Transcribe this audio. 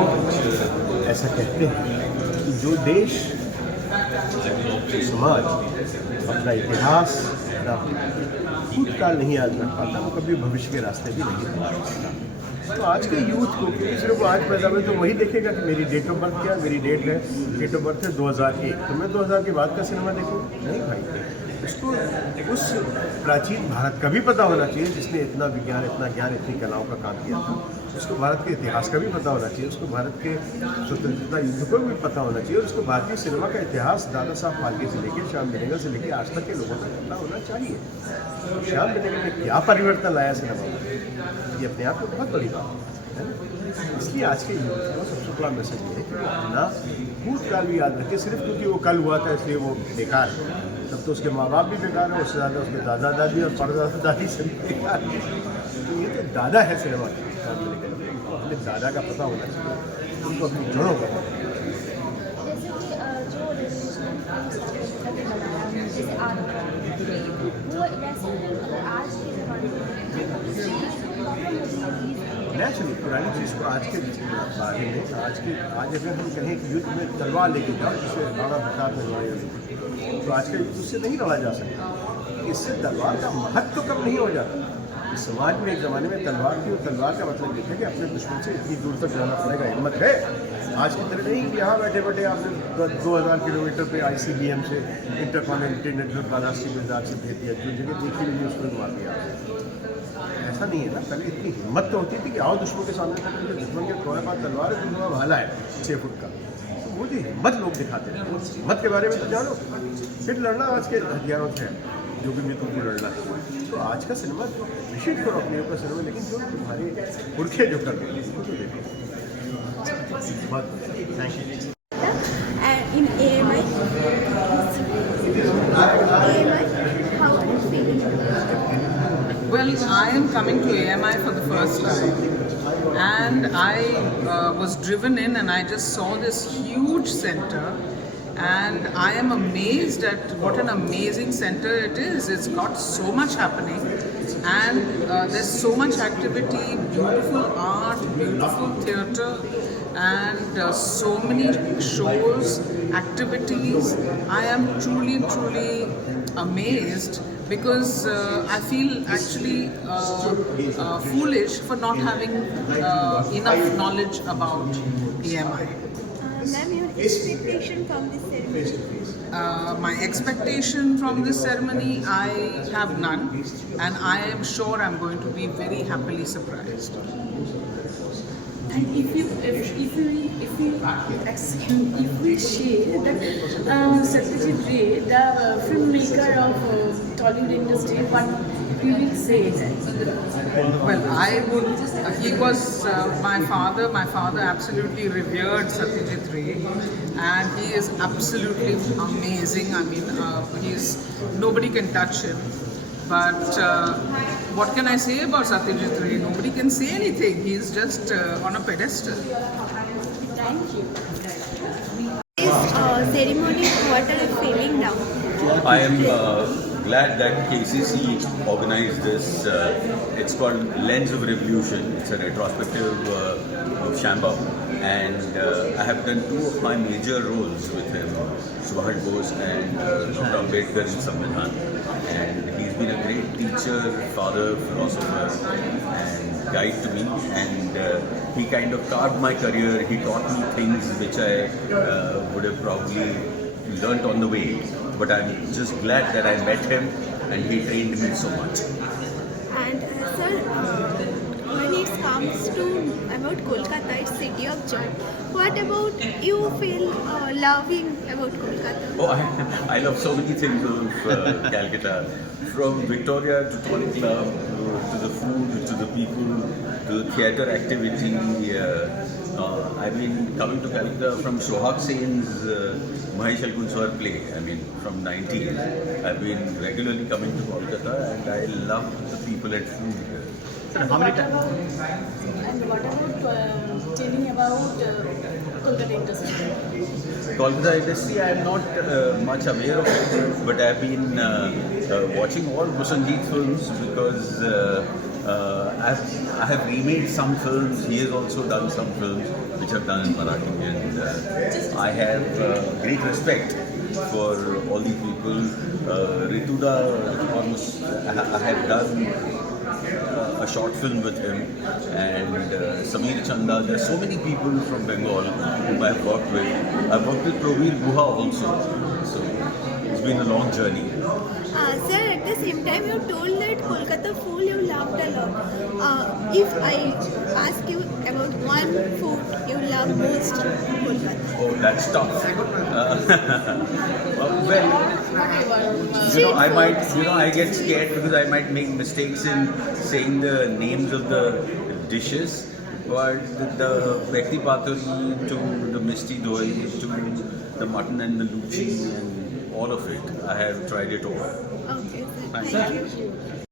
लोग ऐसा कहते हैं कि जो देश, जो समाज अपना इतिहास, अपना भूतकाल नहीं याद रख पाता, वो कभी भविष्य के रास्ते भी नहीं बना सकता। तो आज के यूथ को, सिर्फ आज पैदा हुए तो वही देखेगा कि मेरी डेट ऑफ बर्थ क्या, मेरी डेट ऑफ बर्थ है 2001, तो मैं 2000 के बाद का सिनेमा देखूँ? नहीं भाई, उसको उस प्राचीन भारत का भी पता होना चाहिए जिसने इतना विज्ञान, इतना ज्ञान, इतनी कलाओं का काम किया था। उसको भारत के इतिहास का भी पता होना चाहिए, उसको भारत के स्वतंत्रता युद्ध को भी पता होना चाहिए, और उसको भारतीय सिनेमा का इतिहास दादा साहब फाल्के से लेकर श्याम बेनेगल से लेकर आज तक के लोगों को पता होना चाहिए। तो श्याम बेनेगल ने क्या परिवर्तन लाया सिनेमा में, ये अपने आप में बहुत बड़ी बात है। इसलिए आज के युवक को सबसे बड़ा मैसेज ये है कि वो अपना भूतकाल भी याद रखे। सिर्फ क्योंकि वो कल हुआ था इसलिए वो बेकार है, तब तो उसके माँ बाप भी बेकार है, उससे ज़्यादा उसके दादा दादी और परदादा दादी से भी बेकार है। तो ये तो दादा है सिनेमा के, उनको अपने दादा का पता होना चाहिए, उनको अपनी जड़ों का पता होना चाहिए। नेचुरली पुरानी चीज़ को आज के बारे में, आज अगर हम कहें कि युद्ध में तलवार लेके जाओ, जिससे राणा प्रताप ने लड़ाई लड़ी, तो आज के युद्ध उससे नहीं लड़ा जा सकता। इससे तलवार का महत्व कम नहीं हो जाता। इस समाज में एक ज़माने में तलवार थी, और तलवार का मतलब ये था कि अपने दुश्मन से इतनी दूर तक जाना पड़ेगा, हिम्मत है। आज की तरह नहीं कि यहाँ बैठे बैठे आपने 2000 किलोमीटर पे ICBM से इंटरकॉन्टिनेंटल बालास्टिक मिसाइल से भेज दिया, जो जगह देखी नहीं उसको मार दिया। ऐसा नहीं है ना, पहले इतनी हिम्मत तो होती थी कि आओ दुश्मन के सामने तक, दुश्मन के थोड़े पास तलवार है, तुम्हारा भाला है 6 फुट का। तो वो जो हिम्मत लोग दिखाते हैं, उस हिम्मत के बारे में तो जानो, फिर लड़ना आज के हथियारों से है, जो भी तुमको लड़ना है। तो आज का सिनेमा निश्चित करो अपने ऊपर सिनेमा, लेकिन जो तुम्हारे पुरखे जो कर रहे हैं उसको तो देखो। बहुत thank you. In AMI, how are you feeling? Well, I am coming to AMI for the first time, and I was driven in and I just saw this huge center, and I am amazed at what an amazing center it is. It's got so much happening, and there's so much activity, beautiful art, beautiful theatre, and so many shows, activities. I am truly amazed, because I feel actually foolish for not having enough knowledge about AMI. Ma'am, your expectation from this ceremony? My expectation from this ceremony, I have none, and I am sure I'm going to be very happily surprised. And if we share that Satyajit Ray, the filmmaker of Tollywood industry, what you will say? Well, I would. He was my father. My father absolutely revered Satyajit Ray, and he is absolutely amazing. I mean, nobody can touch him. But what can I say about Satyajit Ray? Nobody can say anything. He's just on a pedestal. Thank you. This ceremony, what are you feeling now? I am glad that KCC organized this. It's called Lens of Revolution. It's a retrospective of Shambhav. And I have done 2 of my major roles with him, Subhash Bose and Dr. Ambedkar in Samvidhan. And he's been a great teacher, father, philosopher, and guide to me. And he kind of carved my career. He taught me things which I would have probably learnt on the way. But I'm just glad that I met him and he trained me so much. And sir, when it comes to about Kolkata, it's city of joy. What about you feel loving about Kolkata? Oh, I love so many things of Calcutta. From Victoria to Tonic Club, to the food, to the people, to the theatre activity. I've been coming to Calcutta from Sohag Sen's Mahesh Alkunswar play. I mean, from 90s. I've been regularly coming to Kolkata, and I love the people and food here. And what about telling about Kolkata industry? Kolkata industry, I am not much aware of it, but I have been watching all Sangeet films, because I have remade some films. He has also done some films which I've done in Marathi, and I have great respect for all these people. Rituda, almost I have done a short film with him, and Sameer Chanda. There are so many people from Bengal whom I've worked with. I've worked with Probir Guha also, so it's been a long journey. Sir, at the same time, you told that Kolkata food you loved a lot. If I ask you about one food you love most in Kolkata. Oh, that's tough. Well, I might, I get scared because I might make mistakes in saying the names of the dishes. But the Bekti Paturi to the Misti Doi to the mutton and the luchi and all of it, I have tried it all. Okay, sir. Thank Thank you.